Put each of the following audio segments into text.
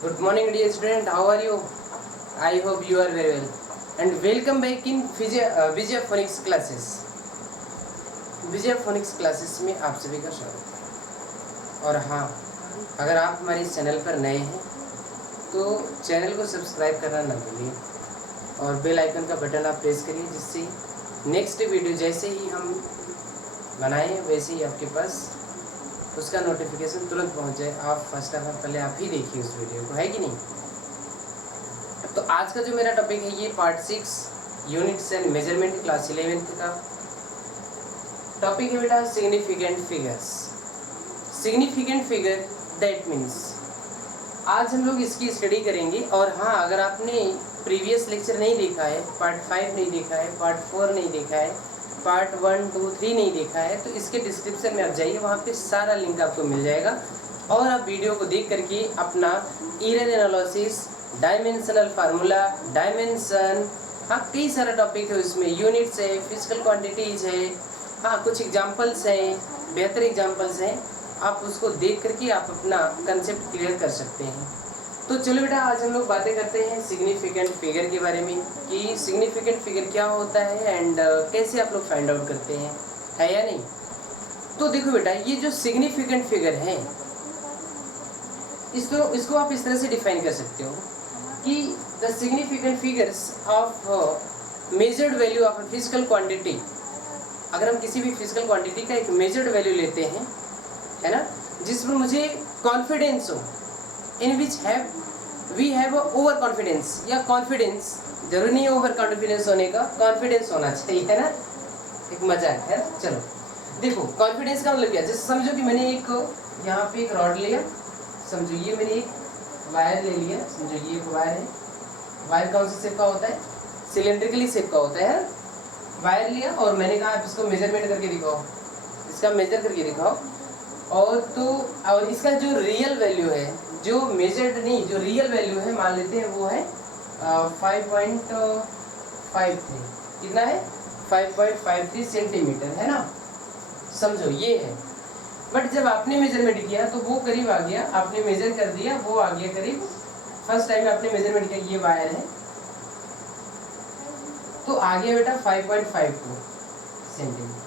Good morning, dear student. How are you? I hope you are very well. And welcome back in Vijay Phonics classes. Vijay phoenix classes में आप सभी का स्वागत है। और हाँ, अगर आप हमारे इस चैनल पर नए हैं तो चैनल को सब्सक्राइब करना ना भूलिए और बेल आइकन का बटन आप प्रेस करिए, जिससे नेक्स्ट वीडियो जैसे ही हम बनाएं वैसे ही आपके पास उसका नोटिफिकेशन तुरंत पहुंच जाए। आप फर्स्ट ऑफ ऑल पहले आप ही देखिए उस वीडियो को, है कि नहीं। तो आज का जो मेरा टॉपिक है ये part 6 units and measurement class 11th का टॉपिक है बेटा, significant figures. Significant figure that means आज हम लोग इसकी स्टडी करेंगे। और हाँ, अगर आपने प्रीवियस लेक्चर नहीं देखा है, पार्ट 5 नहीं देखा है, पार्ट 4 नहीं देखा है, पार्ट 1, 2, 3 नहीं देखा है, तो इसके डिस्क्रिप्शन में आप जाइए, वहाँ पे सारा लिंक आपको मिल जाएगा और आप वीडियो को देख करके अपना error analysis, dimensional formula, dimension, हाँ कई सारा टॉपिक है उसमें, यूनिट्स है, फिजिकल क्वांटिटीज है, हाँ कुछ एग्जाम्पल्स हैं, बेहतर एग्जाम्पल्स हैं, आप उसको देख करके आप अपना कंसेप्ट क्लियर कर सकते हैं। तो चलो बेटा, आज हम लोग बातें करते हैं सिग्निफिकेंट फिगर के बारे में कि सिग्निफिकेंट फिगर क्या होता है एंड कैसे आप लोग फाइंड आउट करते हैं, है या नहीं। तो देखो बेटा, ये जो सिग्निफिकेंट फिगर है इसको आप इस तरह से डिफाइन कर सकते हो कि the significant figures of measured value of a physical quantity. अगर हम किसी भी फिजिकल क्वांटिटी का एक मेजर्ड वैल्यू लेते हैं, है ना, जिसमें मुझे कॉन्फिडेंस हो, in which we have over confidence, या कॉन्फिडेंस जरूरी नहीं है ओवर कॉन्फिडेंस होने का, कॉन्फिडेंस होना चाहिए, है ना, एक मजाक है। चलो देखो, कॉन्फिडेंस का मतलब क्या, जैसे समझो कि मैंने एक यहाँ पे एक रॉड लिया, समझो ये मैंने एक वायर ले लिया, समझो ये एक वायर है। वायर कौन सा शेप का होता है, सिलेंड्रिकली शेप का होता है। वायर लिया और मैंने कहा आप इसको मेजरमेंट करके दिखाओ, इसका मेजर करके दिखाओ। और इसका जो रियल वैल्यू है, जो मेजर्ड नहीं, जो रियल वैल्यू है, मान लेते हैं वो है 5.53। कितना है, 5.53 सेंटीमीटर, है ना, समझो ये है। बट जब आपने मेजरमेंट किया तो वो करीब आ गया, आपने मेजर कर दिया, वो आ गया करीब, फर्स्ट टाइम आपने मेजरमेंट किया, ये वायर है तो आ गया बेटा 5.52 सेंटीमीटर।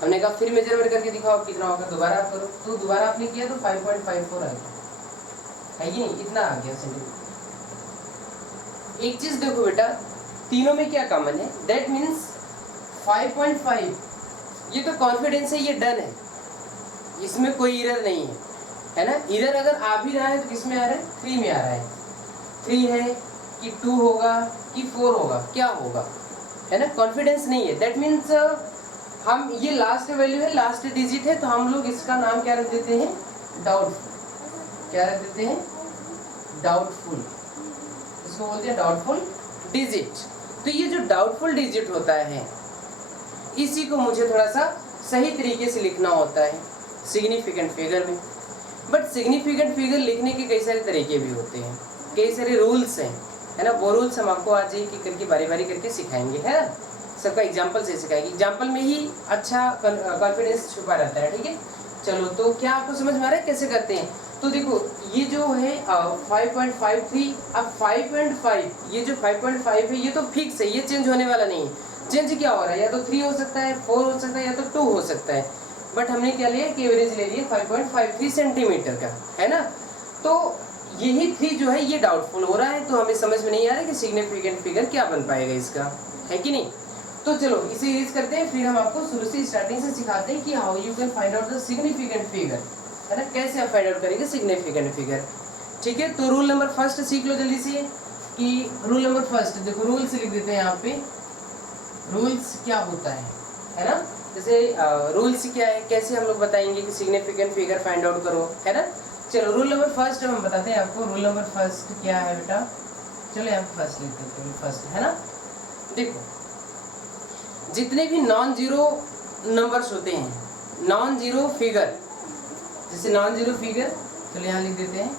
हमने कहा फिर मेजरमेंट करके दिखाओ कितना होगा, दोबारा आप करो, तो दोबारा आपने किया तो 5.54 आ गया, है कि नहीं, इतना आ गया सेंटीमीटर। एक चीज देखो बेटा, तीनों में क्या कॉमन है, दैट मीन्स 5.5 ये तो कॉन्फिडेंस है, ये डन है, इसमें कोई एरर नहीं है ना। एरर अगर आ भी रहा है तो किस में आ रहा है, 3 में आ रहा है। 3 है कि 2 होगा कि 4 होगा, क्या होगा, है ना, कॉन्फिडेंस नहीं है। दैट मीन्स हम ये लास्ट वैल्यू है, लास्ट डिजिट है, तो हम लोग इसका नाम क्या रख देते हैं, डाउटफुल। क्या रख देते हैं, डाउटफुल, इसको बोलते हैं डाउटफुल डिजिट। तो ये जो डाउटफुल डिजिट होता है, इसी को मुझे थोड़ा सा सही तरीके से लिखना होता है सिग्निफिकेंट फिगर में। बट सिग्निफिकेंट फिगर लिखने के कई सारे तरीके भी होते हैं, कई सारे रूल्स हैं, है ना। वो रूल्स हम आपको आज एक एक करके बारी बारी करके सिखाएंगे, है ना, सबका एग्जाम्पल से सिखाएंगे। एग्जाम्पल में ही अच्छा कॉन्फिडेंस छुपा रहता है, ठीक है। चलो, तो क्या आपको समझ में आ रहा है कैसे करते हैं। तो देखो, ये जो है 5.53, अब 5.5, ये जो 5.5 है ये तो फिक्स है, ये चेंज होने वाला नहीं है। चेंज क्या हो रहा है, या तो 3 हो सकता है, 4 हो सकता है, या तो 2 हो सकता है। बट हमने क्या लिया कि एवरेज ले लिया 5.53 सेंटीमीटर का, है ना। तो यही 3 जो है ये डाउटफुल हो रहा है, तो हमें समझ में नहीं आ रहा है कि सिग्निफिकेंट फिगर क्या बन पाएगा इसका, है कि नहीं। तो चलो इसे यूज करते हैं, फिर हम आपको शुरू से स्टार्टिंग से सिखाते हैं कि how you can find out the significant figure, है ना, कैसे आप फाइंड आउट करेंगे सिग्निफिकेंट फिगर, ठीक है। तो रूल नंबर फर्स्ट सीख लो जल्दी से कि रूल नंबर फर्स्ट, देखो रूल से लिख देते हैं यहाँ पे, रूल्स क्या होता है ना। जैसे रूल्स क्या है, कैसे हम लोग बताएंगे कि सिग्निफिकेंट फिगर फाइंड आउट करो, है ना। चलो रूल नंबर फर्स्ट हम बताते हैं आपको। रूल नंबर फर्स्ट क्या है बेटा, चलो यहाँ फर्स्ट लिख देते हैं, फर्स्ट, है ना। देखो, जितने भी नॉन जीरो नंबर्स होते हैं, नॉन जीरो फिगर, जैसे नॉन जीरो फिगर, चलो यहाँ लिख देते हैं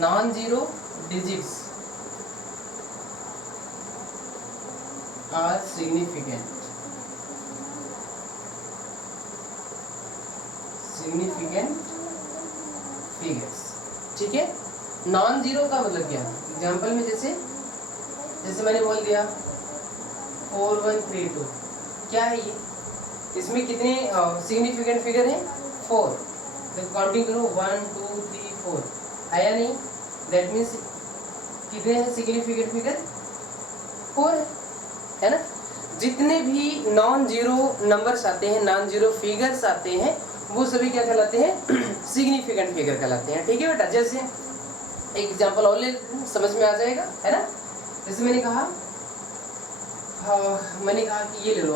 non zero digits are significant, significant figures, ठीक है। नॉन जीरो का मतलब क्या? एग्जाम्पल में जैसे मैंने बोल दिया 4132, क्या है ये? इसमें कितने सिग्निफिकेंट फिगर हैं? 4। तो काउंटिंग करो 1 2 3 4, आया नहीं? दैट मीन्स कितने हैं सिग्निफिकेंट फिगर? 4 है ना। जितने भी नॉन जीरो नंबर्स आते हैं, नॉन जीरो फिगर्स आते हैं, वो सभी क्या कहलाते हैं? सिग्निफिकेंट फिगर कहलाते हैं। ठीक है बेटा, जैसे एक एग्जांपल और ले, समझ में आ जाएगा, है ना। जैसे मैंने कहा कि ये ले लो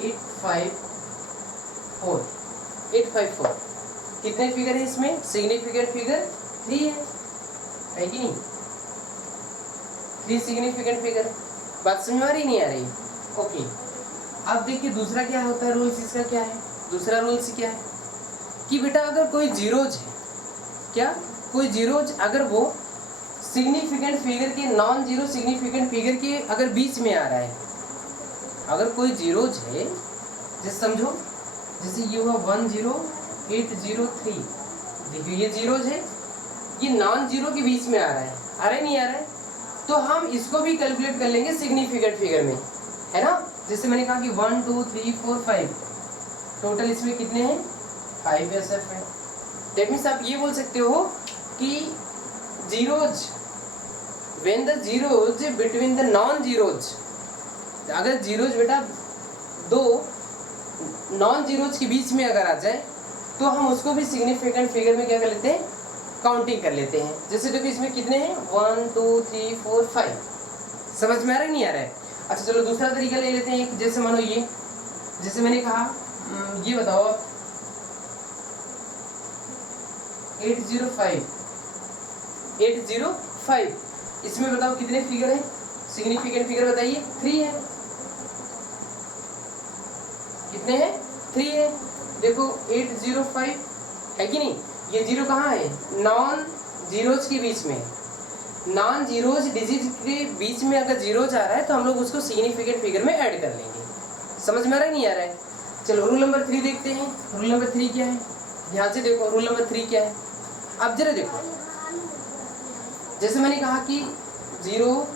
854, 854 कितने फिगर है इसमें? सिग्निफिकेंट फिगर 3 है कि नहीं? 3 सिग्निफिकेंट फिगर। बात समझ में आ रही नहीं आ रही? ओके। अब देखिए दूसरा क्या होता है रूल्स, इसका क्या है? दूसरा रूल्स क्या है कि बेटा अगर कोई जीरोज है, क्या कोई जीरोज अगर वो सिग्निफिकेंट फिगर के, नॉन जीरो सिग्निफिकेंट फिगर के अगर बीच में आ रहा है, अगर कोई जीरोज है, जैसे समझो जैसे ये हुआ 10803, देखिए ये जीरोज है, ये नॉन जीरो के बीच में आ रहा है नहीं आ रहा है? तो हम इसको भी कैलकुलेट कर लेंगे सिग्निफिकेंट फिगर में, है ना। जैसे मैंने कहा कि 1 2 3 4 5, टोटल इसमें कितने हैं? 5 SF है। दैट मीन्स आप ये बोल सकते हो कि zeros, when the zeros between the non zeros, अगर जीरोज बेटा दो नॉन जीरोज के बीच में अगर आ जाए तो हम उसको भी सिग्निफिकेंट फिगर में क्या कर लेते हैं? काउंटिंग कर लेते हैं। जैसे देखो इसमें कितने हैं? 1 2 3 4 5। समझ में आ रहा है नहीं आ रहा है? अच्छा चलो दूसरा तरीका ले लेते हैं। एक जैसे मानो ये, जैसे मैंने कहा ये बताओ आप 805, इसमें बताओ कितने फिगर हैं? सिग्निफिकेंट फिगर बताइए। 3 है। कितने हैं? 3 है। देखो 805 है कि नहीं? ये जीरो कहाँ है? नॉन जीरोज के बीच में। नॉन जीरोज डिजिट के बीच में अगर जीरोज आ रहा है तो हम लोग उसको सिग्निफिकेंट फिगर में ऐड कर लेंगे। समझ में आ रहा है नहीं आ रहा है? चलो रूल नंबर 3 देखते हैं। रूल नंबर 3 क्या है? ध्यान से देखो रूल नंबर 3 क्या है। अब जरा देखो, जैसे मैंने कहा कि 0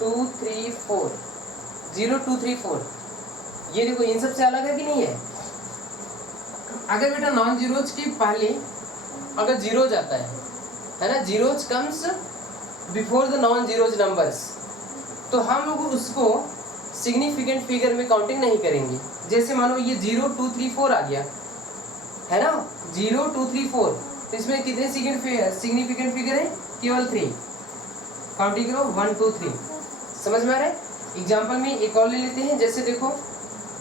2 3 4, 0 2 3 4, ये देखो इन सब से अलग है कि नहीं है? अगर बेटा नॉन जीरोज के पहले अगर जीरोज आता है ना, zeros comes before the non zeros numbers, तो हम लोग उसको सिग्निफिकेंट फिगर में काउंटिंग नहीं करेंगे। जैसे मानो ये 0 2 3 4 आ गया है ना, 0 2 3 4, तो इसमें कितने सिग्निफिकेंट फिगर है? केवल 3। काउंटिंग करो 1 2 3। समझ में आ रहा है? एग्जाम्पल में एक और ले लेते हैं। जैसे देखो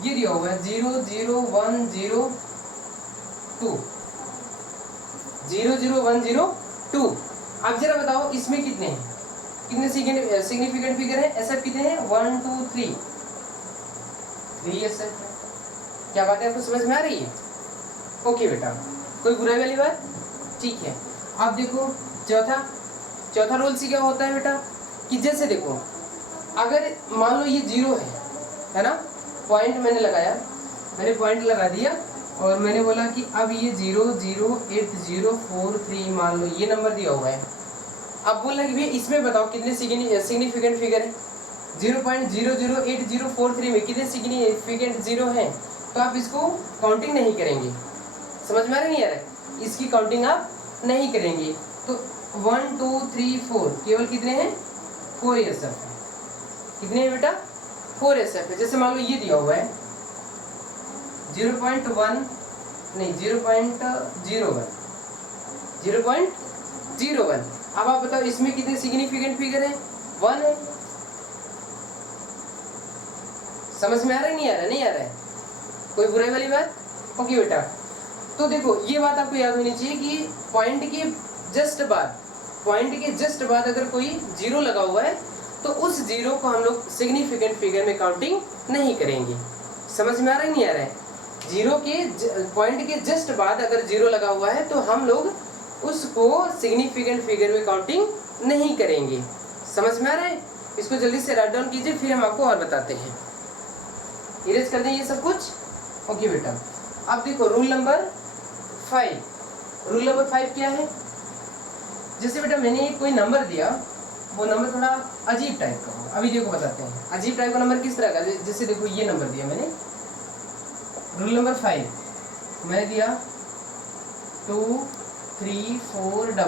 ये दिया हुआ है 0 0 1 0 2, 0 0 1 0 2। अब जरा बताओ इसमें कितने हैं? कितने सिग्निफिकेंट फिगर है? SF कितने हैं? 1 2 3 SF है। क्या बात है, आपको समझ में आ रही है? ओके बेटा, कोई बुराई वाली बात? ठीक है। अब देखो चौथा रूल से क्या होता है बेटा कि जैसे देखो अगर मान लो ये 0 है ना, पॉइंट मैंने लगाया, मैंने पॉइंट लगा दिया और मैंने बोला कि अब ये 0 0 8 0 4 3 मान लो ये नंबर दिया हुआ है। अब बोला कि भैया इसमें बताओ कितने सिग्निफिकेंट फिगर है? 0.008043 में कितने सिग्निफिकेंट जीरो हैं? तो आप इसको काउंटिंग नहीं करेंगे। समझ में आ रहा नहीं आ रहा है? इसकी काउंटिंग आप नहीं करेंगे। तो 1 2 3 4 केवल कितने हैं? 4 SF है। कितने हैं बेटा? 4 SF है। जैसे मान लो ये दिया हुआ है 0.01 नहीं 0.01। अब आप बताओ इसमें कितने सिग्निफिकेंट फिगर है? 1 है। समझ में आ रहा है नहीं आ रहा? नहीं आ रहा है? कोई बुराई वाली बात? ओके बेटा, तो देखो ये बात आपको याद होनी चाहिए कि पॉइंट के जस्ट बाद अगर कोई जीरो लगा हुआ है तो उस जीरो को हम लोग सिग्निफिकेंट फिगर में काउंटिंग नहीं करेंगे। समझ में आ रहा है नहीं आ रहा है? जीरो के पॉइंट के जस्ट बाद अगर जीरो लगा हुआ है तो हम लोग उसको सिग्निफिकेंट फिगर में काउंटिंग नहीं करेंगे। समझ में आ रहा है? इसको जल्दी से राइट डाउन कीजिए, फिर हम आपको और बताते हैं। इरेज कर दें ये सब कुछ। ओके बेटा, अब देखो रूल नंबर 5 रूल नंबर 5 क्या है? जैसे बेटा मैंने कोई नंबर दिया, वो नंबर थोड़ा अजीब टाइप का हो। अभी देखो बताते हैं अजीब टाइप का नंबर किस तरह का। जैसे देखो ये नंबर दिया मैंने, रूल नंबर 5 मैंने दिया 23400,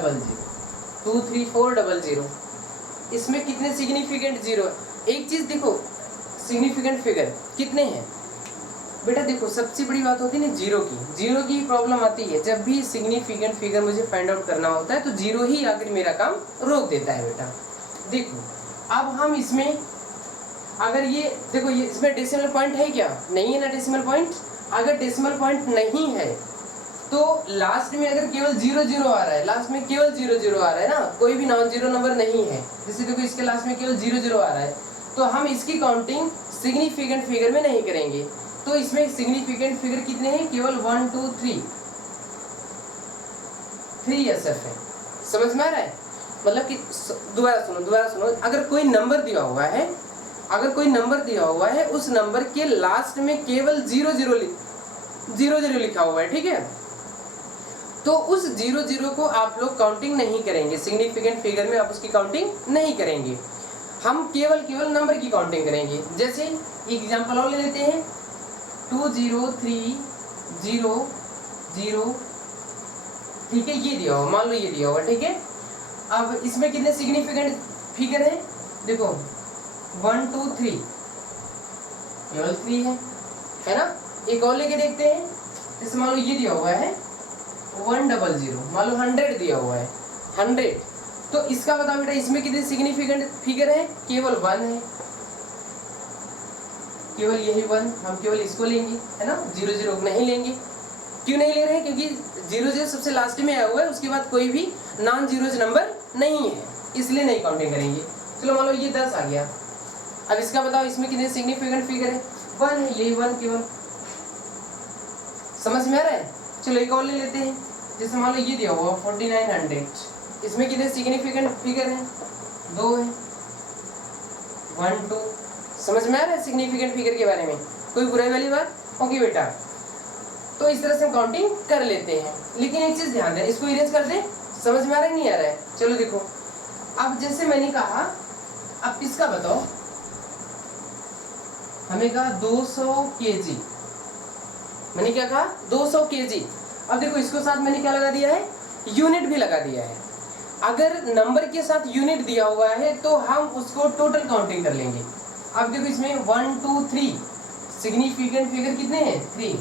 23400। इसमें कितने सिग्निफिकेंट जीरो? एक चीज देखो, सिग्निफिकेंट फिगर कितने हैं बेटा? देखो सबसे बड़ी बात होती है ना जीरो की प्रॉब्लम आती है। जब भी सिग्निफिकेंट फिगर मुझे फाइंड आउट करना होता है तो जीरो ही आकर मेरा काम रोक देता है बेटा। देखो अब हम इसमें अगर ये देखो, ये इसमें डेसिमल पॉइंट है क्या? नहीं है ना डेसिमल पॉइंट। अगर डेसिमल पॉइंट नहीं है तो लास्ट में अगर केवल 00 आ रहा है, लास्ट में केवल 00 आ रहा है ना, कोई भी नॉन जीरो नंबर नहीं है, जैसे देखो इसके लास्ट में केवल 00 आ रहा है, तो हम इसकी काउंटिंग सिग्निफिकेंट फिगर में नहीं करेंगे। तो इसमें सिग्निफिकेंट फिगर कितने हैं? केवल 1 2 3 3SF है। समझ में आ रहा है? मतलब कि दोबारा सुनो, अगर कोई नंबर दिया हुआ है, उस नंबर के लास्ट में केवल 00 लिखा हुआ है, ठीक है, तो उस 00 को आप लोग काउंटिंग नहीं करेंगे, सिग्निफिकेंट फिगर में आप उसकी काउंटिंग नहीं करेंगे। हम केवल नंबर की काउंटिंग करेंगे। जैसे एग्जांपल और ले लेते हैं, 20300, ठीक है, ये दिया हुआ, मान लो ये दिया हुआ, ठीक है। अब इसमें कितने सिग्निफिकेंट फिगर है? देखो 1 2 3, केवल 3 है ना। एक और लेके देखते हैं, जैसे मान लो ये दिया हुआ है 100, मान लो 100 दिया हुआ है, 100, तो इसका बताओ बेटा इसमें कितने सिग्निफिकेंट फिगर है? केवल 1 है, केवल यही 1, हम केवल इसको लेंगे, है ना, 00 नहीं लेंगे। क्यों नहीं ले रहे हैं? क्योंकि 00 सबसे लास्ट में आया हुआ है, उसके बाद कोई भी नॉन जीरोज नंबर नहीं है, इसलिए नहीं काउंटिंग करेंगे। चलो मान लो ये 10 आ गया, अब इसका बताओ इसमें कितने सिग्निफिकेंट फिगर है? 1 है, यही 1 केवल। समझ में आ रहा है? चलो एक और ले लेते हैं, जैसे मान लो ये दिया हुआ 4900, इसमें कितने सिग्निफिकेंट फिगर है? 2 है, 1 2। समझ में आ रहा है सिग्निफिकेंट फिगर के बारे में? कोई बुराई वाली बात? ओके बेटा, तो इस तरह से हम काउंटिंग कर लेते हैं। लेकिन एक चीज ध्यान दें, इसको इरेज कर दें। समझ में आ रहा है नहीं आ रहा है? चलो देखो, अब जैसे मैंने कहा, अब इसका बताओ, हमें कहा 200 kg, मैंने क्या कहा? 200 kg। अब देखो इसको साथ मैंने क्या लगा दिया है? यूनिट भी लगा दिया है। अगर नंबर के साथ यूनिट दिया हुआ है तो हम उसको टोटल काउंटिंग कर लेंगे। अब देखो इसमें 1 2 3 सिग्निफिकेंट फिगर कितने हैं? 3,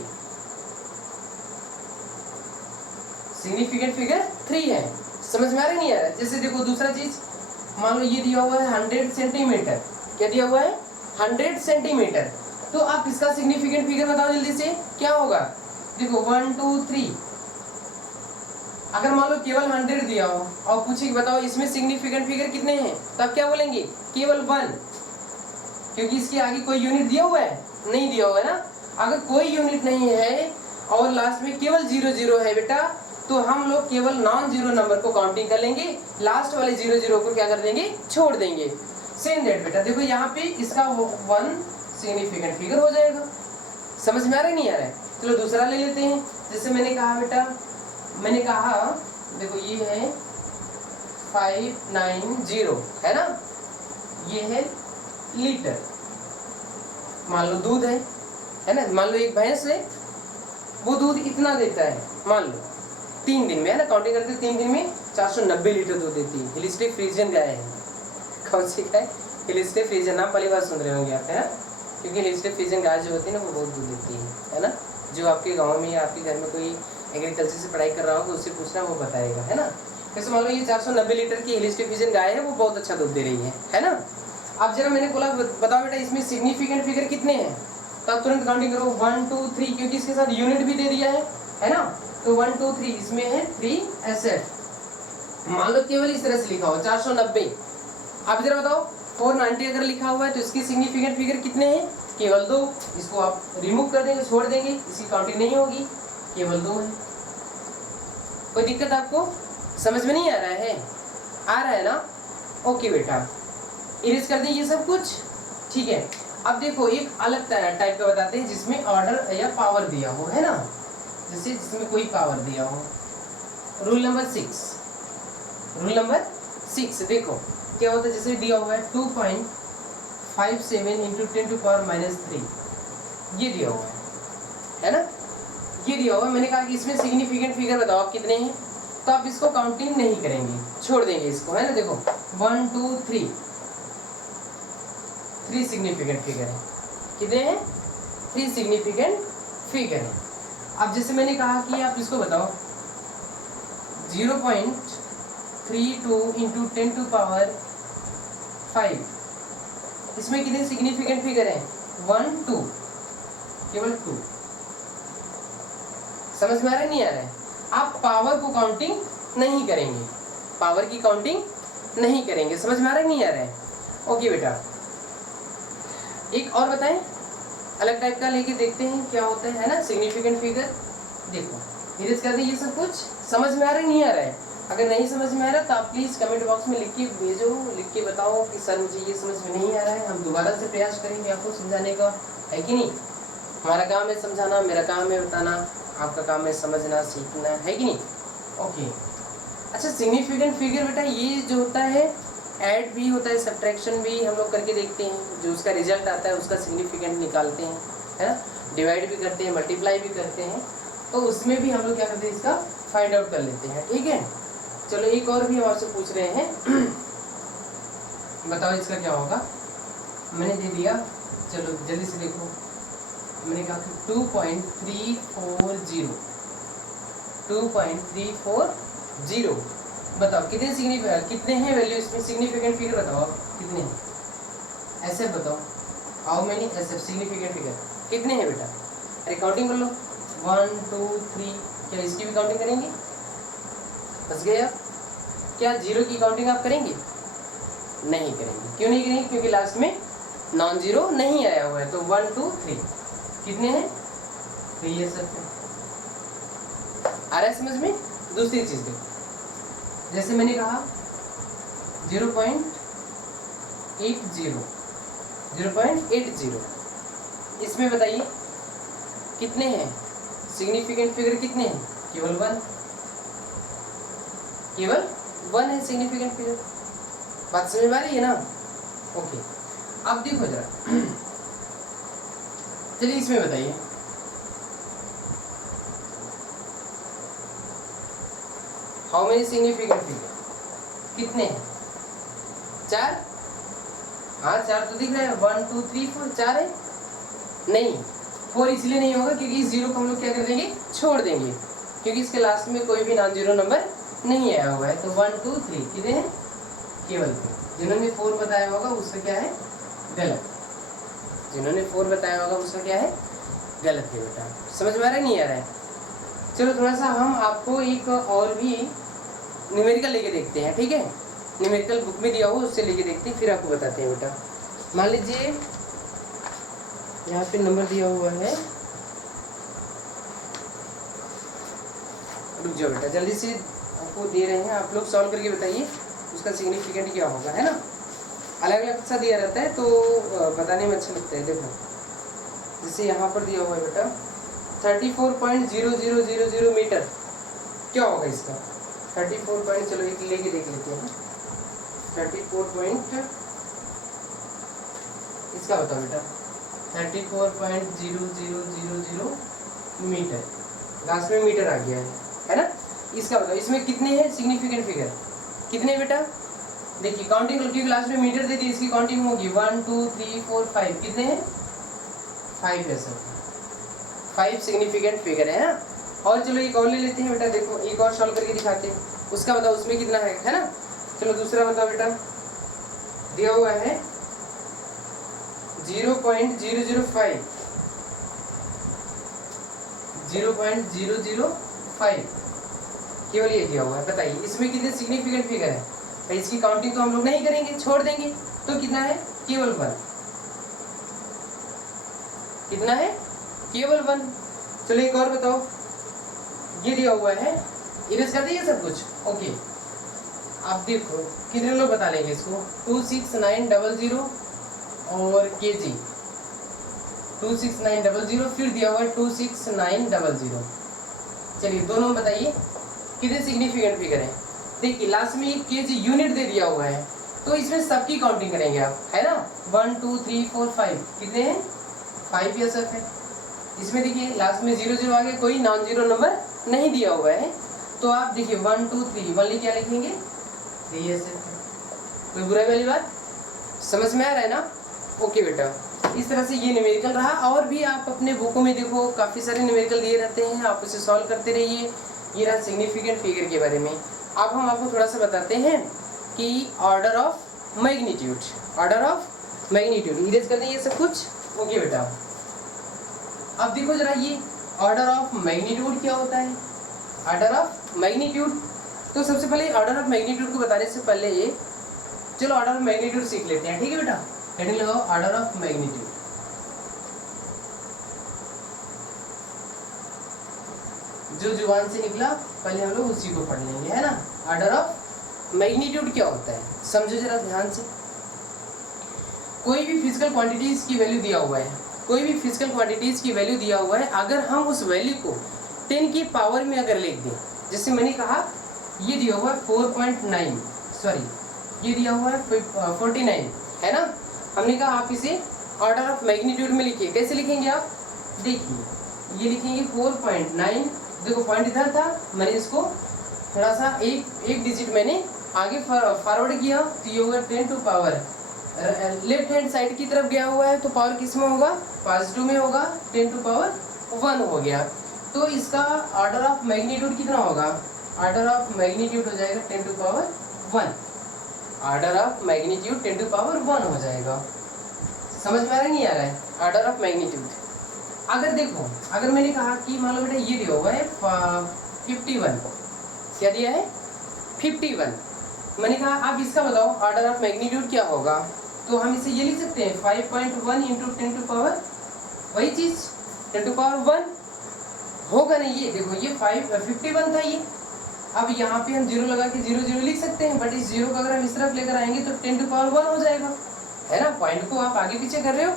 सिग्निफिकेंट फिगर 3 है। समझ में आ रहा है नहीं आ रहा है? जैसे देखो दूसरा चीज, मान लो ये दिया हुआ है 100 सेंटीमीटर, क्या दिया हुआ है? 100 सेंटीमीटर। तो आप इसका सिग्निफिकेंट फिगर बताओ जल्दी से, क्या होगा? देखो 1 2 3, अगर मान लो केवल 100 दिया हो और पूछे कि बताओ इसमें सिग्निफिकेंट फिगर कितने हैं, तो आप क्या बोलेंगे? केवल 1, क्योंकि इसके आगे कोई यूनिट दिया हुआ है? नहीं दिया हुआ है ना। अगर कोई यूनिट नहीं है और लास्ट में केवल 00 है बेटा, तो हम लोग केवल नॉन जीरो नंबर को काउंटिंग कर लेंगे, लास्ट वाले 00 को क्या कर देंगे? छोड़ देंगे। सेम दैट बेटा, देखो यहाँ पे इसका 1 सिग्निफिकेंट फिगर हो जाएगा। समझ में आ रहा है नहीं आ रहा है? चलो दूसरा ले लेते हैं, जैसे मैंने कहा बेटा, मैंने कहा देखो ये है 590, है ना, ये है लीटर। मान लो दूध है ना, मान लो एक भैंस है, वो दूध इतना देता है, मान लो 3 दिन में, है ना, काउंटिंग करते 3 दिन में 490 लीटर दूध देती है। हिलिस्टिक फ्रीजियन गाय है। कौन सी गाय? हिलिस्टिक फ्रीजियन, नाम पहली बार सुन रहे होंगे आप, है ना, क्योंकि हिलिस्टिक फ्रीजियन गाय जो होती है ना वो बहुत दूध देती है ना। जो आपके गाँव में या आपके घर में कोई एग्रीकल्चर से पढ़ाई कर रहा होगा उससे पूछना, वो बताएगा, है ना। जैसे मान लो ये 490 लीटर की हिलिस्टिक फ्रीजियन गाय है, वो बहुत अच्छा दूध दे रही है ना। अब जरा मैंने बोला बताओ बेटा इसमें सिग्निफिकेंट फिगर कितने हैं, तो आप तुरंत काउंटिंग करो 1 2 3, क्योंकि इसके साथ यूनिट भी दे दिया है ना, तो 1 2 3 इसमें है 3SF। मान लो केवल इस तरह से लिखा हो 490। आप जरा बताओ 490 अगर लिखा हुआ है तो इसकी सिग्निफिकेंट फिगर कितने हैं? केवल 2। इसको आप रिमूव कर देंगे, छोड़ देंगे, इसकी काउंटिंग नहीं होगी, केवल 2 है। कोई दिक्कत आपको? समझ में नहीं आ रहा है? आ रहा है ना? ओके बेटा, इरेज कर दें ये सब कुछ, ठीक है। अब देखो एक अलग टाइप का बताते हैं जिसमें ऑर्डर या पावर दिया हो, है ना, जैसे जिसमें कोई पावर दिया हो। रूल नंबर 6 देखो क्या होता है, जैसे दिया हुआ है 2.57 इंटू 10⁻³ ये दिया हुआ है ना, ये दिया हुआ है। मैंने कहा कि इसमें सिग्निफिकेंट फिगर बताओ आप कितने हैं, तो आप इसको काउंटिंग नहीं करेंगे, छोड़ देंगे इसको, है ना। देखो 1 2 3 सिग्निफिकेंट फिगर है, कितने हैं 3 सिग्निफिकेंट फिगर है। अब जैसे मैंने कहा कि आप इसको बताओ 0.32 इंटू 10⁵, इसमें कितने सिग्निफिकेंट फिगर हैं 1 2, केवल 2। समझ में आ रहा है नहीं आ रहा है? आप पावर को काउंटिंग नहीं करेंगे, पावर की काउंटिंग नहीं करेंगे। समझ में आ रहा है नहीं आ रहा है? ओके बेटा, एक और बताएं, अलग टाइप का लेके देखते हैं क्या होता है ना सिग्निफिकेंट फिगर। देखो इरेज कर दे, ये सब कुछ समझ में आ रहा है नहीं आ रहा है? अगर नहीं समझ में आ रहा तो आप प्लीज कमेंट बॉक्स में लिख के भेजो, लिख के बताओ कि सर मुझे ये समझ में नहीं आ रहा है। हम दोबारा से प्रयास करेंगे आपको समझाने का, है कि नहीं? हमारा काम है समझाना, मेरा काम है बताना, आपका काम है समझना सीखना, है कि नहीं? ओके अच्छा, सिग्निफिकेंट फिगर बेटा ये जो होता है ऐड भी होता है, सब्ट्रैक्शन भी हम लोग करके देखते हैं, जो उसका रिजल्ट आता है उसका सिग्निफिकेंट निकालते हैं, है ना। डिवाइड भी करते हैं, मल्टीप्लाई भी करते हैं, तो उसमें भी हम लोग क्या करते हैं इसका फाइंड आउट कर लेते हैं, ठीक है। चलो एक और भी हम आपसे पूछ रहे हैं बताओ इसका क्या होगा। मैंने दे दिया, चलो जल्दी से देखो, मैंने कहा 2.340 बताओ कितने कितने हैं वैल्यू इसमें, सिग्निफिकेंट फिगर बताओ आप कितने हैं, ऐसे बताओ, हाउ मेनी ऐसे सिग्निफिकेंट फिगर कितने हैं बेटा? अरे काउंटिंग कर लो, 1 2 3, क्या इसकी भी काउंटिंग करेंगे? बस गए आप? क्या जीरो की काउंटिंग आप करेंगे? नहीं करेंगे। क्यों नहीं करेंगे? क्योंकि लास्ट में नॉन जीरो नहीं आया हुआ है। तो 1 2 3 कितने हैं? 3 है सर। आ रहा है समझ में? दूसरी चीज देखो, जैसे मैंने कहा 0.80 इसमें बताइए कितने हैं सिग्निफिकेंट फिगर, कितने हैं? केवल 1 है सिग्निफिकेंट फिगर। बात समझ में आ रही है ना? ओके अब देखो जरा चलिए इसमें बताइए हाउ मेनी सिग्निफिकेंट फिगर कितने हैं? 4। हाँ 4 तो दिख रहा है, 1 2 3 4 4 है। नहीं 4 इसलिए नहीं होगा क्योंकि इस जीरो को हम लोग क्या कर देंगे, छोड़ देंगे, क्योंकि इसके लास्ट में कोई भी नॉन जीरो नंबर नहीं आया हुआ है। तो 1 2 3 कितने हैं? केवल 3। जिन्होंने 4 बताया होगा उसका क्या है? गलत। जिन्होंने 4 बताया होगा उसका क्या है? गलत है बेटा। समझ में आ रहा है नहीं आ रहा है? चलो थोड़ा सा हम आपको एक और भी न्यूमेरिकल लेके देखते हैं, ठीक है। न्यूमेरिकल बुक में दिया हुआ उससे लेके देखते हैं, फिर आपको बताते हैं बेटा। मान लीजिए यहाँ पे नंबर दिया हुआ है, रुक जाओ बेटा जल्दी से आपको दे रहे हैं, आप लोग सॉल्व करके बताइए उसका सिग्निफिकेंट क्या होगा, है ना। अलग अलग सा दिया रहता है तो बताने में अच्छा लगता है। देखो जैसे यहाँ पर दिया हुआ है बेटा 34.0000 मीटर, क्या होगा इसका? 34 चलो एक लेके देख लेते हैं। 34 इसका बताओ बेटा, 34.0000 मीटर, लास्ट में मीटर आ गया है ना। इसका बताओ इसमें कितने हैं सिग्निफिकेंट फिगर, कितने बेटा? देखिए काउंटिंग क्योंकि लास्ट में मीटर दे दी, इसकी काउंटिंग होगी 1 2 3 4 5, कितने हैं? 5 है सर, 5 सिग्निफिकेंट फिगर है ना। और चलो एक और ले लेते हैं बेटा, देखो एक और सॉल्व करके दिखाते हैं, उसका बताओ उसमें कितना है ना। चलो दूसरा बताओ बेटा, दिया हुआ है 0.005 केवल ये दिया हुआ है। बताइए इसमें कितने सिग्निफिकेंट फिगर है? भाई इसकी काउंटिंग तो हम लोग नहीं करेंगे, छोड़ देंगे, तो कितना है? केवल 1। कितना है? केवल 1। चलो एक और बताओ, ये दिया हुआ है, इरेज कर दीजिए सब कुछ। ओके आप देखो कितने लोग बता लेंगे इसको, 26900 और kg 26900, फिर दिया हुआ है 26900। चलिए दोनों बताइए कितने सिग्निफिकेंट फिगर है। देखिए लास्ट में एक केज यूनिट दे दिया हुआ है, तो इसमें सबकी काउंटिंग करेंगे आप, है ना। 1 2 3 4 5 कितने हैं, 5 या सब है। इसमें देखिए लास्ट में 0 0 आगे कोई नॉन जीरो नंबर नहीं दिया हुआ है, तो आप देखिए 1 2 3 1 क्या लिखेंगे, 3 ऐसे। कोई बुराई वाली बात, समझ में आ रहा है ना। ओके बेटा, इस तरह से ये न्यूमेरिकल रहा। और भी आप अपने बुकों में देखो काफ़ी सारे न्यूमेरिकल दिए रहते हैं, आप उसे सॉल्व करते रहिए। ये रहा सिग्निफिकेंट फिगर के बारे में। अब हम आपको थोड़ा सा बताते हैं कि order of magnitude, order of magnitude erase कर दें ये सब कुछ। ओके बेटा, अब देखो जरा ये ऑर्डर ऑफ मैग्नीट्यूड क्या होता है। ऑर्डर ऑफ मैग्नीट्यूड, तो सबसे पहले ऑर्डर ऑफ मैग्नीट्यूड को बताने से पहले चलो ऑर्डर ऑफ मैग्नीट्यूड सीख लेते हैं, ठीक है बेटा। हेडिंग लगाओ ऑर्डर ऑफ मैग्नीट्यूड। जो जुबान से निकला पहले हम लोग उसी को पढ़ लेंगे, है ना। ऑर्डर ऑफ मैग्नीट्यूड क्या होता है, समझो जरा ध्यान से। कोई भी फिजिकल क्वांटिटीज की वैल्यू दिया हुआ है, कोई भी फिजिकल क्वांटिटीज की वैल्यू दिया हुआ है, अगर हम उस वैल्यू को 10 की पावर में अगर लिख दें, जैसे मैंने कहा ये दिया हुआ है 4.9, सॉरी ये दिया हुआ है 49, है ना। हमने कहा आप इसे ऑर्डर ऑफ मैग्नीट्यूड में लिखिए। कैसे लिखेंगे आप, देखिए ये लिखेंगे 4.9, देखो पॉइंट इधर था, मैंने इसको थोड़ा सा एक डिजिट मैंने आगे फॉरवर्ड किया, तो ये होगा 10 to power, left hand side की तरफ गया हुआ है तो पावर किस में होगा, पॉजिटिव में होगा, 10 टू पावर 1 हो गया। तो इसका ऑर्डर ऑफ मैग्नीट्यूड कितना होगा, ऑर्डर ऑफ मैग्नीट्यूड हो जाएगा 10 to power 1, order of magnitude 10 to power 1 हो जाएगा। समझ में आ रहा है नहीं आ रहा है, ऑर्डर ऑफ मैग्नीट्यूड। अगर देखो, अगर मैंने कहा कि मान लो बेटा ये दिया हुआ है 51, क्या दिया है 51, मैंने कहा आप इसका बताओ ऑर्डर ऑफ मैग्नीट्यूड क्या होगा, तो हम इसे ये लिख सकते हैं 5.1 इंटू 10 टू पावर, वही चीज 10 टू पावर 1 होगा नहीं। ये देखो ये 51 था ये, अब यहाँ पे हम 0 लगा के 0 0 लिख सकते हैं, बट इस 0 को अगर हम इस तरफ लेकर आएंगे तो 10 टू पावर 1 हो जाएगा, है ना। पॉइंट को आप आगे पीछे कर रहे हो,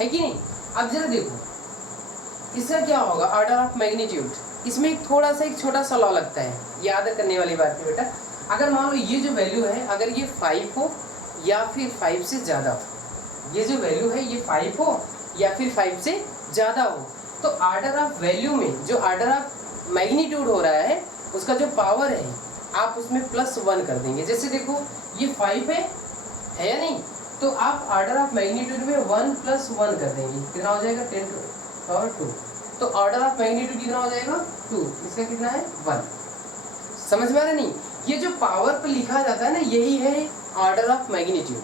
है कि नहीं। अब जरा देखो इसका क्या होगा ऑर्डर ऑफ मैग्नीट्यूड। इसमें एक थोड़ा सा एक छोटा सा लॉ लगता है, याद करने वाली बात है बेटा। अगर मान लो ये जो वैल्यू है अगर ये 5 हो या फिर 5 से ज़्यादा हो, ये जो वैल्यू है ये 5 हो या फिर 5 से ज़्यादा हो, तो ऑर्डर ऑफ वैल्यू में जो ऑर्डर ऑफ मैग्नीट्यूड हो रहा है उसका जो पावर है आप उसमें +1 कर देंगे। जैसे देखो ये 5 है या नहीं, तो आप ऑर्डर ऑफ मैग्नीट्यूड में 1 + 1 कर देंगे, कितना हो जाएगा 10 टू पावर 2। तो ऑर्डर ऑफ मैग्नीट्यूड कितना हो जाएगा 2, इसका कितना है 1। समझ में आ रहा नहीं, ये जो पावर पर लिखा जाता है ना यही है ऑर्डर ऑफ मैग्नीट्यूड,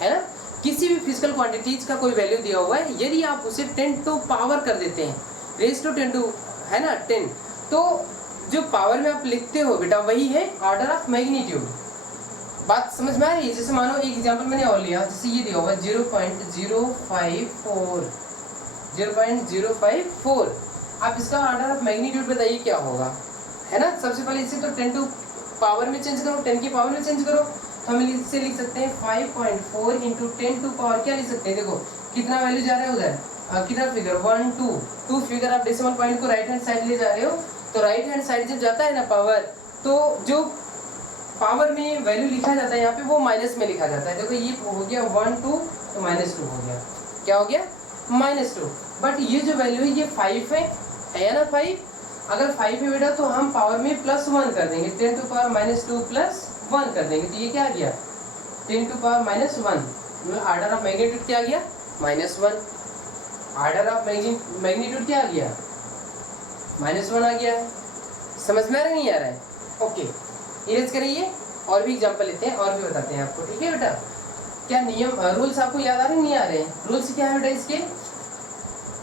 है ना। किसी भी फिजिकल क्वांटिटीज का कोई वैल्यू दिया हुआ है, यदि आप उसे 10 टू पावर कर देते हैं, रेज टू 10 टू, है ना 10, तो जो पावर में आप लिखते हो बेटा वही है ऑर्डर ऑफ मैग्नीट्यूड। बात समझ में आ रही है। जैसे मानो एक एग्जांपल मैंने और लिया, जैसे ये दिया हुआ 0.054, आप इसका ऑर्डर ऑफ मैग्नीट्यूड बताइए क्या होगा, है ना। सबसे पहले इसे तो 10 टू पावर में चेंज करो, 10 की पावर में चेंज करो, तो हम इससे लिख सकते हैं 5.4 इंटू 10 टू पावर क्या लिख सकते हैं, देखो कितना वैल्यू जा रहा है उधर, कितना फिगर 1 2 फिगर, आप डेसिमल पॉइंट को राइट हैंड साइड ले जा रहे हो, तो राइट हैंड साइड जब जाता है ना पावर, तो जो पावर में वैल्यू लिखा जाता है यहाँ पे वो माइनस में लिखा जाता है। देखो ये हो गया 1 2 तो -2 हो गया, क्या हो गया -2। बट ये जो वैल्यू है ये 5 है ना 5, अगर 5 है बेटा तो हम पावर में +1 कर देंगे, 10 टू पावर -2 + 1 कर देंगे, तो ये क्या आ गया 10 टू पावर -1, मतलब ऑर्डर ऑफ मैग्नीट्यूड क्या आ गया -1, ऑर्डर ऑफ मैग्नीट्यूड क्या आ गया -1 आ गया है। समझ में आ रहा है नहीं आ रहा है, ओके इरेज करिए। और भी एग्जांपल लेते हैं और भी बताते हैं आपको, ठीक है बेटा। क्या नियम रूल्स आपको याद आ रहे नहीं आ रहे, रूल्स क्या है बेटा इसके,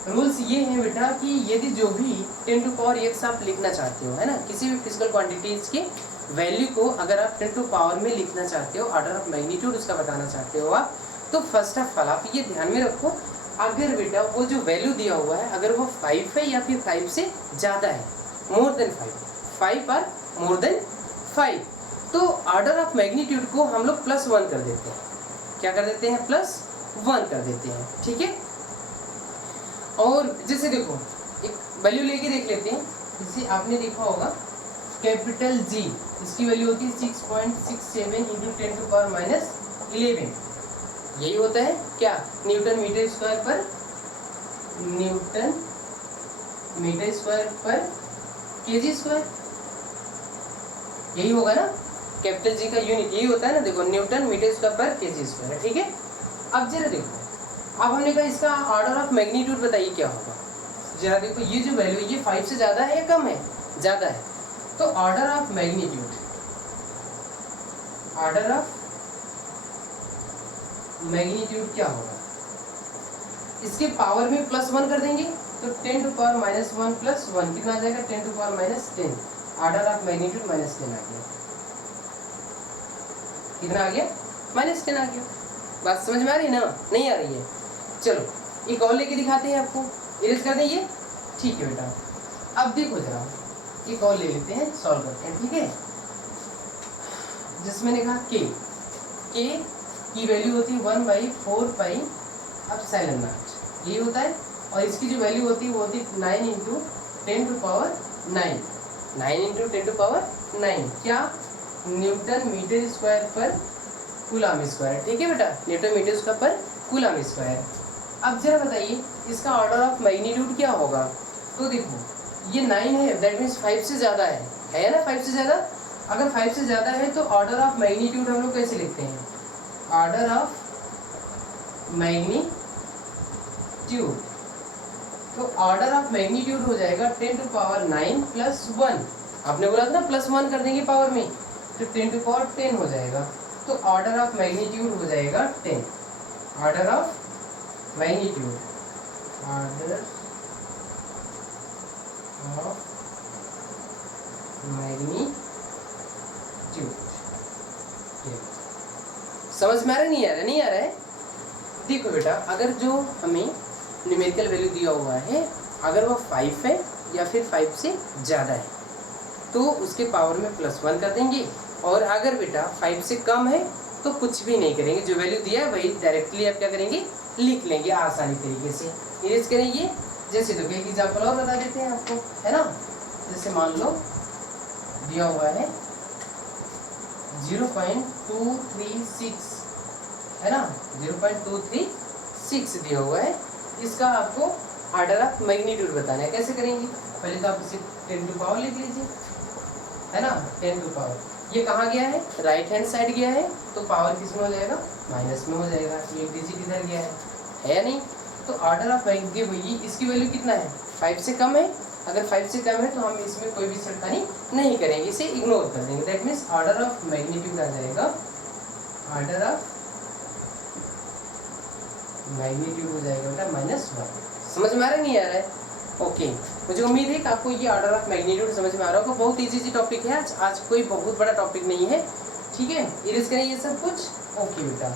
रूल्स ये हैं बेटा कि यदि जो भी 10 टू पावर x आप लिखना चाहते हो, है ना, किसी भी फिजिकल क्वांटिटीज के वैल्यू को अगर आप 10 टू पावर में लिखना चाहते हो, ऑर्डर ऑफ मैग्नीट्यूड उसका बताना चाहते हो आप, तो फर्स्ट ऑफ ऑल आप ये ध्यान में रखो, अगर बेटा वो जो वैल्यू दिया हुआ है अगर वो 5 है या फिर 5 से ज़्यादा है, मोर देन 5 और मोर देन 5, तो ऑर्डर ऑफ मैग्नीट्यूड को हम लोग +1 कर देते हैं। क्या कर देते हैं +1 कर देते हैं, ठीक है। और जैसे देखो एक वैल्यू लेके देख लेते हैं, जैसे आपने देखा होगा कैपिटल जी, इसकी वैल्यू होती है 6.67 इंटू 10⁻11। यही होता है क्या, न्यूटन मीटर स्क्वायर पर केजी स्क्वायर। यही होगा ना, कैपिटल जी का यूनिट यही होता है ना, देखो न्यूटन मीटर स्क्वायर पर केजी स्क्वायर है, ठीक है। अब जरा देखो, अब हमने कहा इसका ऑर्डर ऑफ मैग्नीट्यूड बताइए क्या होगा। जरा देखो ये जो वैल्यू ये 5 से ज़्यादा है या कम है, ज़्यादा है, तो ऑर्डर ऑफ मैग्नीट्यूड क्या होगा, इसके पावर में +1 कर देंगे तो 10⁻⁻1 + 1 कितना आ जाएगा, 10⁻10। ऑर्डर ऑफ मैग्नीट्यूड -10 आ गया। कितना आ गया, -10 आ गया। बात समझ में आ रही है ना, नहीं आ रही है? चलो एक और लेके दिखाते हैं आपको, इरेज कर देंगे, ठीक है बेटा। अब देखो जरा एक और ले लेते हैं, सॉल्व करते हैं, ठीक है। जिसमें लिखा के की वैल्यू होती है 1/4πε0, यही होता है। और इसकी जो वैल्यू होती है वो होती है 9 × 10⁹ 9 × 10⁹ क्या, न्यूटन मीटर स्क्वायर पर कूलम स्क्वायर, ठीक है बेटा, न्यूटन मीटर स्क्वायर पर कूलम स्क्वायर। अब जरा बताइए इसका ऑर्डर ऑफ मैग्नीट्यूड क्या होगा। तो देखो ये 9 है, दैट मीन्स 5 से ज़्यादा है ना, 5 से ज़्यादा। अगर 5 से ज़्यादा है तो ऑर्डर ऑफ मैग्नीट्यूड हम लोग कैसे लिखते हैं, ऑर्डर ऑफ मैग्नीट्यूड, तो ऑर्डर ऑफ मैग्नीट्यूड हो जाएगा 10⁹ + 1। आपने बोला था ना +1 कर देंगे पावर में, तो 10⁻10 हो जाएगा। तो ऑर्डर ऑफ मैग्नीट्यूड हो जाएगा 10। ऑर्डर ऑफ मैग्नीट्यूड समझ में आ रहा है, नहीं आ रहा है, नहीं आ रहा है। देखो बेटा अगर जो हमें न्यूमेरिकल वैल्यू दिया हुआ है, अगर वो 5 है या फिर 5 से ज़्यादा है तो उसके पावर में +1 कर देंगे। और अगर बेटा 5 से कम है तो कुछ भी नहीं करेंगे, जो वैल्यू दिया है वही डायरेक्टली आप क्या करेंगे, लिख लेंगे आसानी तरीके से, इरेज करेंगे। जैसे देखो एक एग्जाम्पल और बता देते हैं आपको, है ना। जैसे मान लो दिया हुआ है 0.236, है ना, 0.236 दिया हुआ है। इसका आपको ऑर्डर ऑफ मैग्नीट्यूड बताना है। कैसे करेंगे, पहले तो आप इसे 10 टू पावर लिख लीजिए, है ना, 10 टू पावर। ये कहाँ गया है, राइट हैंड साइड गया है, तो पावर किस में हो जाएगा, माइनस में हो जाएगा। ये डिजिट इधर गया है या नहीं। तो ऑर्डर ऑफ मैग्नीट्यूड, इसकी वैल्यू कितना है, 5 से कम है। अगर 5 से कम है तो हम इसमें कोई भी छेड़खानी नहीं करेंगे, इसे इग्नोर कर देंगे। That means order of magnitude आ जाएगा, ऑर्डर ऑफ मैग्नीट्यूड हो जाएगा बेटा -1। समझ में आ रहा है, नहीं आ रहा है? ओके, मुझे उम्मीद है कि आपको ये ऑर्डर ऑफ मैग्नीट्यूड समझ में आ रहा होगा। बहुत इजी टॉपिक है आज कोई बहुत बड़ा टॉपिक नहीं है, ठीक है। इरेज करें ये सब कुछ, ओके बेटा।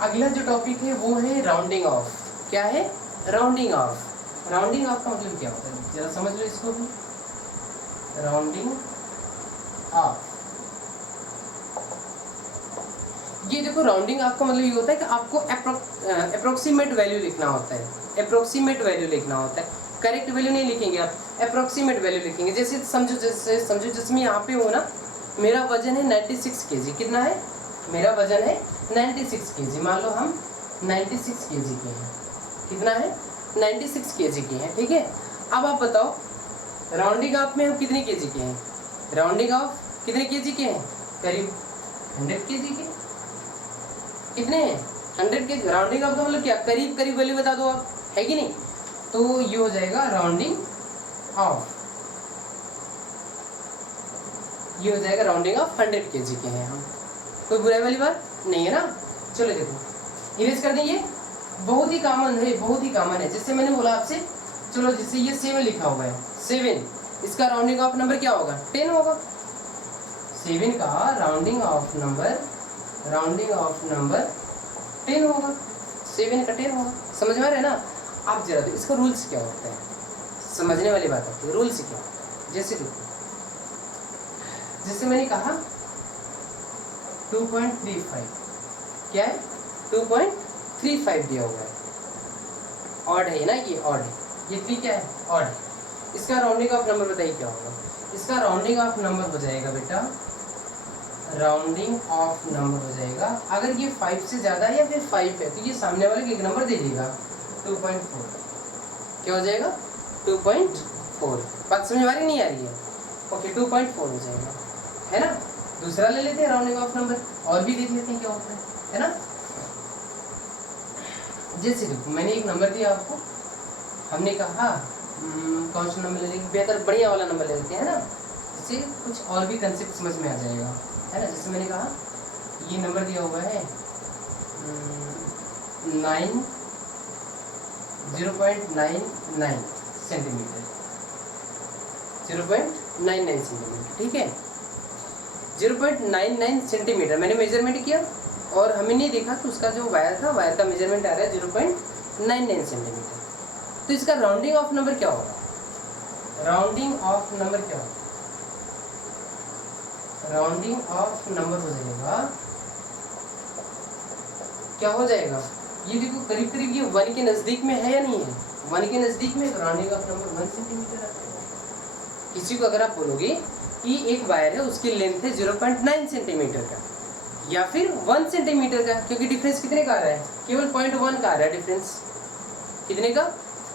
अगला जो टॉपिक है वो है राउंडिंग ऑफ। क्या है, राउंडिंग ऑफ। राउंडिंग ऑफ का मतलब क्या होता है, जरा समझ लो इसको भी। राउंडिंग ऑफ, ये देखो राउंडिंग ऑफ का मतलब ये होता है कि आपको अप्रोक्सीमेट वैल्यू लिखना होता है, अप्रोक्सीमेट वैल्यू लिखना होता है। करेक्ट वैल्यू नहीं लिखेंगे आप, अप्रोक्सीमेट वैल्यू लिखेंगे। जैसे समझो जिसमें यहाँ पे हो ना, मेरा वजन है 96 kg। कितना है, मेरा वजन है 96 kg। मान लो हम 96 kg के हैं। कितना है, 96 kg के हैं, ठीक है। अब आप बताओ राउंडिंग ऑफ में हम कितने kg के हैं, राउंडिंग ऑफ कितने kg के हैं, करीब 100 kg के। कितने हैं, 100 के। राउंडिंग ऑफ का मतलब क्या, करीब करीब वैल्यू बता दो आप, है कि नहीं। तो ये हो जाएगा राउंडिंग ऑफ, ये हो जाएगा राउंडिंग ऑफ 100 kg के हैं हम। कोई बुराई वाली बात नहीं है ना। चलो देखो इरेज कर देंगे, बहुत ही कॉमन है, बहुत ही कॉमन है। जैसे मैंने बोला आपसे, चलो जैसे ये 7 लिखा हुआ है, 7, इसका राउंडिंग ऑफ नंबर क्या होगा, 10 होगा। 7 का राउंडिंग ऑफ नंबर 10 होगा, 7 का 10 होगा। समझ में आ रहा है ना। आप जरा तो इसका रूल्स क्या होता है, समझने वाली बात आती है, रूल्स क्या होता है। जैसे देखो, जैसे मैंने कहा 2.35, क्या है, 2.35 दिया हुआ है, ऑड है ना, ये ऑड है, ये 3 क्या है, ऑड है। इसका राउंडिंग ऑफ नंबर बताइए क्या होगा। इसका राउंडिंग ऑफ नंबर हो जाएगा बेटा, राउंडिंग ऑफ नंबर हो जाएगा। अगर ये 5 से ज़्यादा है या फिर 5 है तो ये सामने वाले को एक नंबर दे देगा 2.4। क्या हो जाएगा 2.4। बात समझ में आ रही नहीं आ रही है? ओके 2.4 हो जाएगा, है ना। दूसरा ले लेते हैं राउंडिंग ऑफ नंबर, और भी देख लेते हैं क्या होता है ना। जैसे देखो मैंने एक नंबर दिया आपको, हमने कहा कौन सा नंबर ले लेंगे, बेहतर बढ़िया वाला नंबर ले लेते हैं ना, जिससे कुछ और भी कंसेप्ट समझ में आ जाएगा, है ना। जैसे मैंने कहा ये नंबर दिया हुआ है 0.99 सेंटीमीटर, 0.99 सेंटीमीटर, ठीक है। 0.99 सेंटीमीटर मैंने मेजरमेंट किया और हमें नहीं देखा तो उसका जो वायर था, वायर का मेजरमेंट आ रहा है 0.99 सेंटीमीटर। तो इसका राउंडिंग ऑफ नंबर क्या होगा? राउंडिंग ऑफ नंबर क्या होगा? राउंडिंग ऑफ नंबर हो जाएगा, क्या हो जाएगा? ये देखो करीब करीब ये 1 के नजदीक में है या नहीं है? 1 के नजदीक में राउंडिंग ऑफ नंबर 1 सेंटीमीटर आता है। किसी को अगर आप बोलोगे कि एक वायर है उसकी लेंथ है 0.9 सेंटीमीटर का या फिर 1 सेंटीमीटर का, क्योंकि डिफरेंस कितने का आ रहा है? केवल 0.1 का आ रहा है डिफरेंस। कितने का?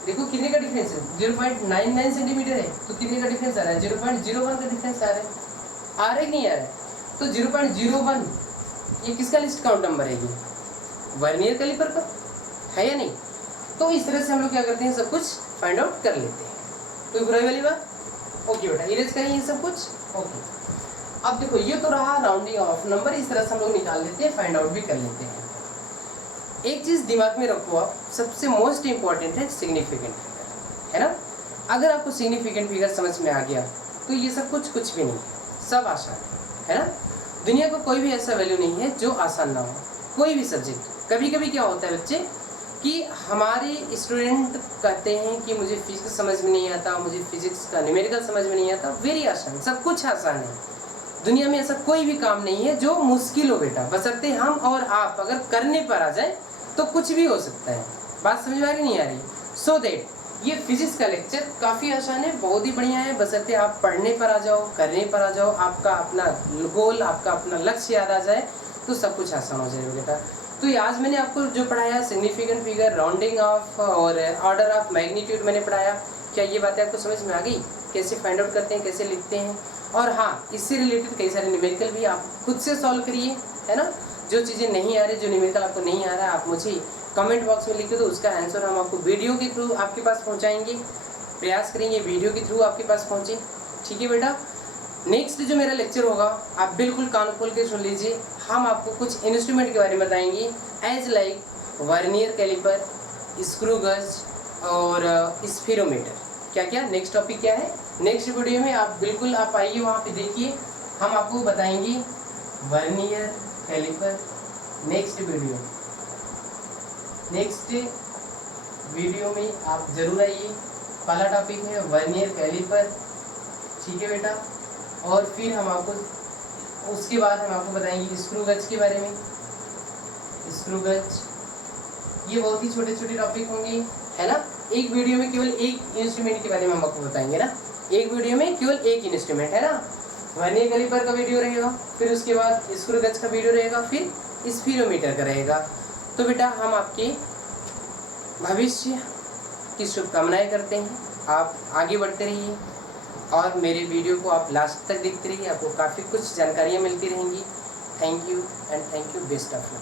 देखो कितने का डिफरेंस है? 0.99 सेंटीमीटर है तो कितने का डिफरेंस आ रहा है? 0.01 का डिफरेंस आ रहा है। आ रहा है कि नहीं आ रहा है? तो 0.01 ये किसका लिस्ट काउंट नंबर है? ये वर्नियर कैलिपर का है या नहीं? तो इस तरह से हम लोग क्या करते हैं, सब कुछ फाइंड आउट कर लेते हैं। कोई बुराई वाली बात? ओके बेटा, इरेज करें ये सब कुछ। ओके, अब देखो ये तो रहा राउंडिंग ऑफ नंबर, इस तरह से हम लोग निकाल लेते हैं, फाइंड आउट भी कर लेते हैं। एक चीज़ दिमाग में रखो आप, सबसे मोस्ट इंपॉर्टेंट है सिग्निफिकेंट फिगर, है ना। अगर आपको सिग्निफिकेंट फिगर समझ में आ गया तो ये सब कुछ भी नहीं, सब आसान है ना। दुनिया को कोई भी ऐसा वैल्यू नहीं है जो आसान ना हो, कोई भी सब्जेक्ट। कभी कभी क्या होता है बच्चे कि हमारे स्टूडेंट कहते हैं कि मुझे फिजिक्स समझ में नहीं आता, मुझे फिजिक्स का न्यूमेरिकल समझ में नहीं आता। वेरी आसान, सब कुछ आसान है। दुनिया में ऐसा कोई भी काम नहीं है जो मुश्किल हो बेटा, बशर्ते हम और आप अगर करने पर आ जाए तो कुछ भी हो सकता है। बात समझ में आ रही नहीं आ रही? सो दैट ये फिजिक्स का लेक्चर काफ़ी आसान है, बहुत ही बढ़िया है, बशर्ते आप पढ़ने पर आ जाओ, करने पर आ जाओ, आपका अपना गोल, आपका अपना लक्ष्य याद आ जाए तो सब कुछ आसान हो जाएगा बेटा। तो ये आज मैंने आपको जो पढ़ाया सिग्निफिकेंट फिगर, राउंडिंग ऑफ और ऑर्डर ऑफ मैग्नीट्यूड मैंने पढ़ाया, क्या ये बातें आपको समझ में आ गई? कैसे फाइंड आउट करते हैं, कैसे लिखते हैं? और हाँ, इससे रिलेटेड कई सारे न्यूमेरिकल भी आप खुद से सॉल्व करिए, है ना। जो चीज़ें नहीं आ रही, जो न्यूमेरिकल आपको नहीं आ रहा है, आप मुझे कमेंट बॉक्स में लिखे तो उसका आंसर हम आपको वीडियो के थ्रू आपके पास पहुंचाएंगे, प्रयास करेंगे वीडियो के थ्रू आपके पास पहुंचे, ठीक है बेटा। नेक्स्ट जो मेरा लेक्चर होगा आप बिल्कुल कान खोल के सुन लीजिए। हम आपको कुछ इंस्ट्रूमेंट के बारे में बताएंगे, as like vernier caliper, screw gauge और स्फीरोमीटर। क्या क्या नेक्स्ट टॉपिक क्या है नेक्स्ट वीडियो में, आप बिल्कुल आप आइए वहाँ पे देखिए, हम आपको बताएंगे वर्नियर कैलिपर। नेक्स्ट वीडियो में आप जरूर आइए। पहला टॉपिक है वर्नियर कैलिपर, ठीक है बेटा। और फिर हम आपको उसके बाद हम आपको बताएंगे स्क्रू गेज के बारे में। स्क्रू गेज ये बहुत ही छोटे छोटे टॉपिक होंगे, है ना। एक वीडियो में केवल एक इंस्ट्रूमेंट के बारे में हम आपको बताएंगे ना, एक वीडियो में केवल एक इंस्ट्रूमेंट, है ना। वर्नियर कैलिपर का वीडियो रहेगा, फिर उसके बाद स्क्रू गेज का वीडियो रहेगा, फिर स्फीरोमीटर का रहेगा। तो बेटा हम आपके भविष्य की शुभकामनाएं करते हैं, आप आगे बढ़ते रहिए और मेरे वीडियो को आप लास्ट तक देखते रहिए, आपको काफ़ी कुछ जानकारियाँ मिलती रहेंगी। Thank you and thank you, best of luck.